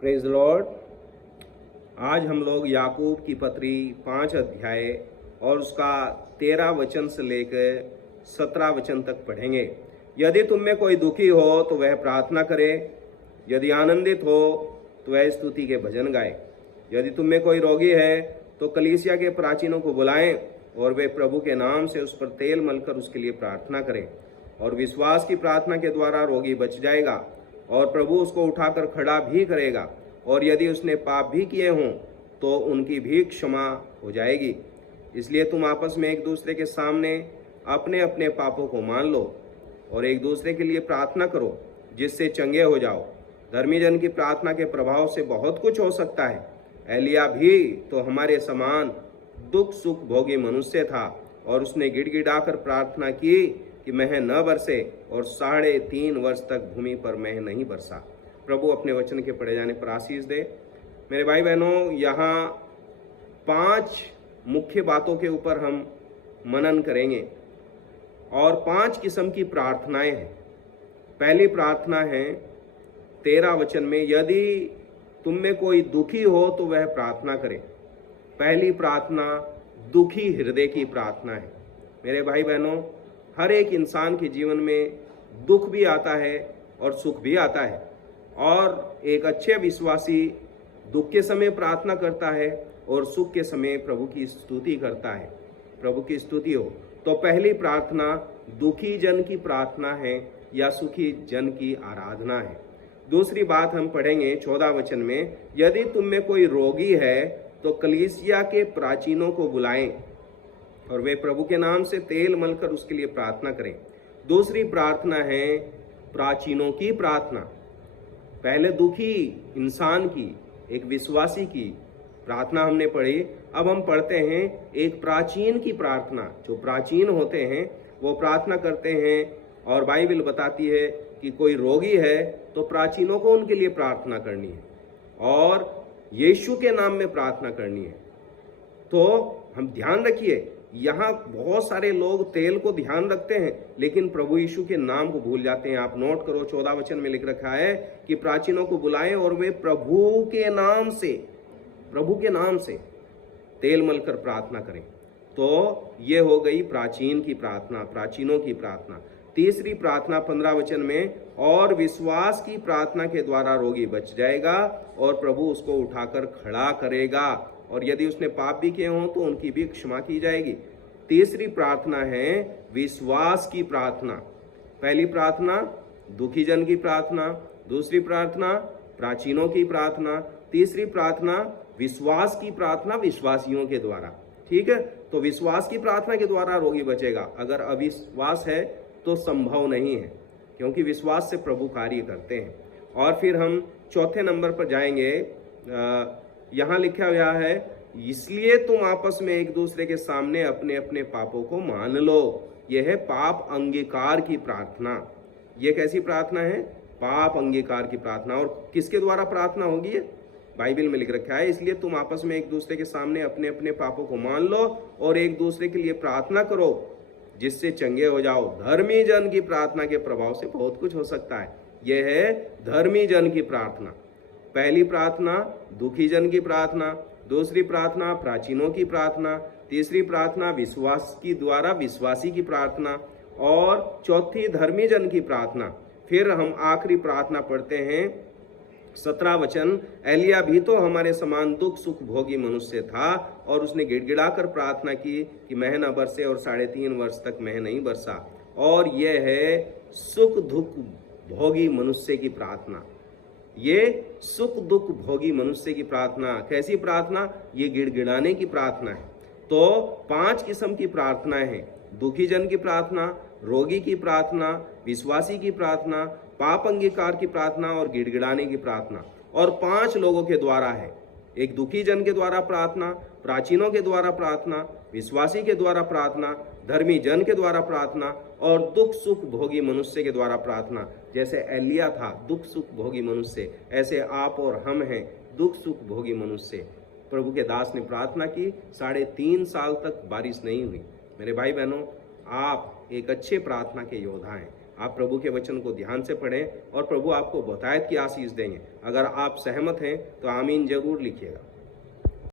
Praise Lord. आज हम लोग याकूब की पत्री 5 अध्याय और उसका 13 वचन से लेकर 17 वचन तक पढ़ेंगे। यदि तुम में कोई दुखी हो तो वह प्रार्थना करे, यदि आनंदित हो तो वह स्तुति के भजन गाए। यदि तुम में कोई रोगी है तो कलीसिया के प्राचीनों को बुलाएं और वे प्रभु के नाम से उस पर तेल मलकर उसके लिए प्रार्थना करें, और विश्वास की प्रार्थना के द्वारा रोगी बच जाएगा और प्रभु उसको उठाकर खड़ा भी करेगा। और यदि उसने पाप भी किए हों तो उनकी भी क्षमा हो जाएगी। इसलिए तुम आपस में एक दूसरे के सामने अपने अपने पापों को मान लो और एक दूसरे के लिए प्रार्थना करो, जिससे चंगे हो जाओ। धर्मी जन की प्रार्थना के प्रभाव से बहुत कुछ हो सकता है। एलिया भी तो हमारे समान दुख सुख भोगी मनुष्य था, और उसने गिड़गिड़ाकर प्रार्थना की कि मेह न बरसे, और 3.5 वर्ष तक भूमि पर मेह नहीं बरसा। प्रभु अपने वचन के पढ़े जाने पर आशीष दे। मेरे भाई बहनों, यहाँ 5 मुख्य बातों के ऊपर हम मनन करेंगे और 5 किस्म की प्रार्थनाएं हैं। पहली प्रार्थना है 13 वचन में, यदि तुम में कोई दुखी हो तो वह प्रार्थना करे। पहली प्रार्थना दुखी हृदय की प्रार्थना है। मेरे भाई बहनों, हर एक इंसान के जीवन में दुख भी आता है और सुख भी आता है, और एक अच्छे विश्वासी दुख के समय प्रार्थना करता है और सुख के समय प्रभु की स्तुति करता है। प्रभु की स्तुति हो। तो पहली प्रार्थना दुखी जन की प्रार्थना है या सुखी जन की आराधना है। दूसरी बात हम पढ़ेंगे 14 वचन में, यदि तुम में कोई रोगी है तो कलीसिया के प्राचीनों को बुलाएं और वे प्रभु के नाम से तेल मलकर उसके लिए प्रार्थना करें। दूसरी प्रार्थना है प्राचीनों की प्रार्थना। पहले दुखी इंसान की, एक विश्वासी की प्रार्थना हमने पढ़ी। अब हम पढ़ते हैं एक प्राचीन की प्रार्थना। जो प्राचीन होते हैं वो प्रार्थना करते हैं, और बाइबल बताती है कि कोई रोगी है तो प्राचीनों को उनके लिए प्रार्थना करनी है और यीशु के नाम में प्रार्थना करनी है। तो हम ध्यान रखिए, यहाँ बहुत सारे लोग तेल को ध्यान रखते हैं लेकिन प्रभु यीशु के नाम को भूल जाते हैं। आप नोट करो, 14 वचन में लिख रखा है कि प्राचीनों को बुलाएं और वे प्रभु के नाम से तेल मलकर प्रार्थना करें। तो ये हो गई प्राचीन की प्रार्थना, प्राचीनों की प्रार्थना। तीसरी प्रार्थना 15 वचन में, और विश्वास की प्रार्थना के द्वारा रोगी बच जाएगा और प्रभु उसको उठाकर खड़ा करेगा, और यदि उसने पाप भी किए हों तो उनकी भी क्षमा की जाएगी। तीसरी प्रार्थना है विश्वास की प्रार्थना। पहली प्रार्थना दुखी जन की प्रार्थना, दूसरी प्रार्थना प्राचीनों की प्रार्थना, तीसरी प्रार्थना विश्वास की प्रार्थना विश्वासियों के द्वारा। ठीक है, तो विश्वास की प्रार्थना के द्वारा रोगी बचेगा। अगर अविश्वास है तो संभव नहीं है, क्योंकि विश्वास से प्रभु कार्य करते हैं। और फिर हम चौथे नंबर पर जाएंगे। यहाँ लिखा हुआ है, इसलिए तुम आपस में एक दूसरे के सामने अपने अपने पापों को मान लो। यह है पाप अंगीकार की प्रार्थना। यह कैसी प्रार्थना है? पाप अंगीकार की प्रार्थना। और किसके द्वारा प्रार्थना होगी? बाइबल में लिख रखा है, इसलिए तुम आपस में एक दूसरे के सामने अपने अपने पापों को मान लो और एक दूसरे के लिए प्रार्थना करो, जिससे चंगे हो जाओ। धर्मी जन की प्रार्थना के प्रभाव से बहुत कुछ हो सकता है। यह है धर्मी जन की प्रार्थना। पहली प्रार्थना दुखी जन की प्रार्थना, दूसरी प्रार्थना प्राचीनों की प्रार्थना, तीसरी प्रार्थना विश्वास की द्वारा विश्वासी की प्रार्थना, और चौथी धर्मी जन की प्रार्थना। फिर हम आखिरी प्रार्थना पढ़ते हैं 17 वचन, एलिया भी तो हमारे समान दुख सुख भोगी मनुष्य था, और उसने गिड़गिड़ाकर प्रार्थना की कि मेह न बरसे, और 3.5 वर्ष तक मेह नहीं बरसा। और यह है सुख दुख भोगी मनुष्य की प्रार्थना। ये सुख दुख भोगी मनुष्य की प्रार्थना। कैसी प्रार्थना? ये गिड़गिड़ाने की प्रार्थना है। तो 5 किस्म की प्रार्थनाएं हैं। दुखी जन की प्रार्थना, रोगी की प्रार्थना, विश्वासी की प्रार्थना, पाप अंगीकार की प्रार्थना और गिड़गिड़ाने की प्रार्थना। और 5 लोगों के द्वारा है। एक दुखी जन के द्वारा प्रार्थना, प्राचीनों के द्वारा प्रार्थना, विश्वासी के द्वारा प्रार्थना, धर्मी जन के द्वारा प्रार्थना, और दुख सुख भोगी मनुष्य के द्वारा प्रार्थना। जैसे एलिया था दुख सुख भोगी मनुष्य, ऐसे आप और हम हैं दुख सुख भोगी मनुष्य। प्रभु के दास ने प्रार्थना की, 3.5 साल तक बारिश नहीं हुई। मेरे भाई बहनों, आप एक अच्छे प्रार्थना के योद्धा हैं। आप प्रभु के वचन को ध्यान से पढ़ें और प्रभु आपको बहुतायत की आशीष देंगे। अगर आप सहमत हैं तो आमीन जरूर लिखिएगा।